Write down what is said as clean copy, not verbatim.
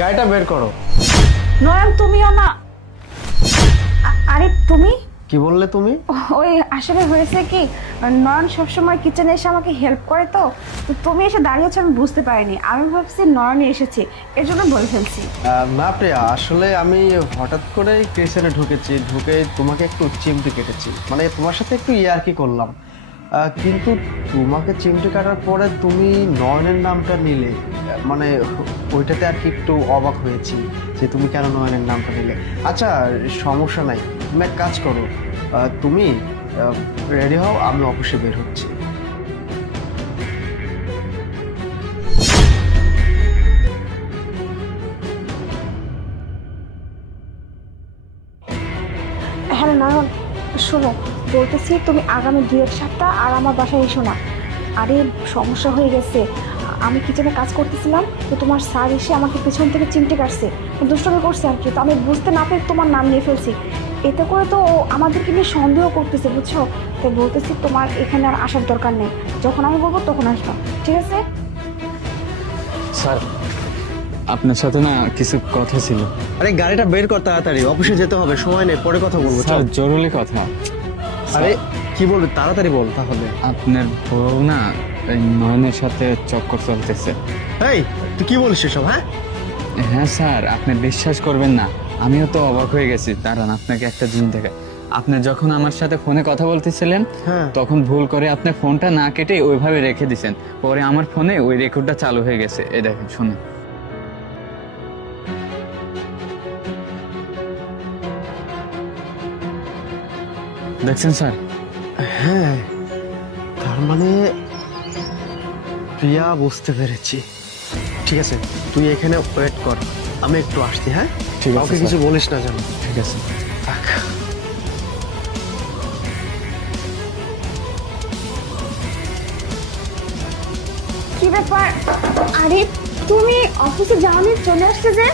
গাড়িটা বের করো। নয়ন তুমিও না। আরে তুমি কি বললে তুমি? ওই আসলে হয়েছে কি, নয়ন সবসময় কিচেনে এসে আমাকে হেল্প করে, তো তো তুমি এসে দাঁড়িয়েছো আমি বুঝতে পারিনি, আমি ভাবছি নয়নই এসেছে, এর জন্য বলে ফেলছি। না প্রিয়া, আসলে আমি হঠাৎ করে কিচেনে ঢুকে তোমাকে একটু চিমটি কেটেছি, মানে তোমার সাথে একটু ইয়ার্কি করলাম। কিন্তু তোমাকে চিমটি কাটার পরে তুমি নয়নের নামটা নিলে, মানে ওইটাতে আর কি একটু অবাক হয়েছি যে তুমি কেন নয়নের নামটা নিলে। আচ্ছা, সমস্যা নাই, তুমি এক কাজ করো, তুমি রেডি হও, আমি অফিসে বের হচ্ছি। হ্যালো নয়ন, শোনো, বলতেছি তুমি আগামী 2-1 সপ্তাহ আর আমার বাসায় এসো না। আরে সমস্যা হয়ে গেছে, আমি কিচেনে কাজ করতেছিলাম, তো তোমার স্যার এসে আমাকে পেছন থেকে চিমটে কাটছে, দুষ্টমি করছে আর কি, তো আমি বুঝতে না পেরে তোমার নাম নিয়ে ফেলছি। এতে করে তো ও আমাদেরকে নিয়ে সন্দেহ করতেছে, বুঝছো? তো বলতেছি তোমার এখানে আর আসার দরকার নেই, যখন আমি বলবো তখন আসবা, ঠিক আছে? স্যার, আপনার সাথে না কিছু কথা ছিল। আরে গাড়িটা বের কর তাড়াতাড়ি, অফিসে যেতে হবে, সময় নেই, পরে কথা বলবো। স্যার, চল। জরুরি কথা। আরে কি বলবি, তাড়াতাড়ি বল তাহলে। আপনার বউ না এই নয়নের সাথে চক্কর চলতেছে। এই তুই কি বলিস এসব? হ্যাঁ হ্যাঁ স্যার, আপনি বিশ্বাস করবেন না, আমিও তো অবাক হয়ে গেছি। দাঁড়ান, আপনাকে একটা জিনিস দেখে। আপনি যখন আমার সাথে ফোনে কথা বলতেছিলেন, হ্যাঁ। তখন ভুল করে আপনি ফোনটা না কেটে ওইভাবে রেখে দিছেন। পরে আমার ফোনে ওই রেকর্ডটা চালু হয়ে গেছে। এই দেখেন, শুনুন। দেখছেন স্যার? হ্যাঁ, তার মানে প্রিয়া, বুঝতে পেরেছি। ঠিক আছে, তুই এখানে ওয়েট কর, আমি একটু আসছি। হ্যাঁ, ঠিক আছে, কাউকে স্যার। কিছু বলিস না যেন। ঠিক আছে। থাক। কি ব্যাপার? আরে তুমি অফিসে যাওনি, চলে আসছে যে?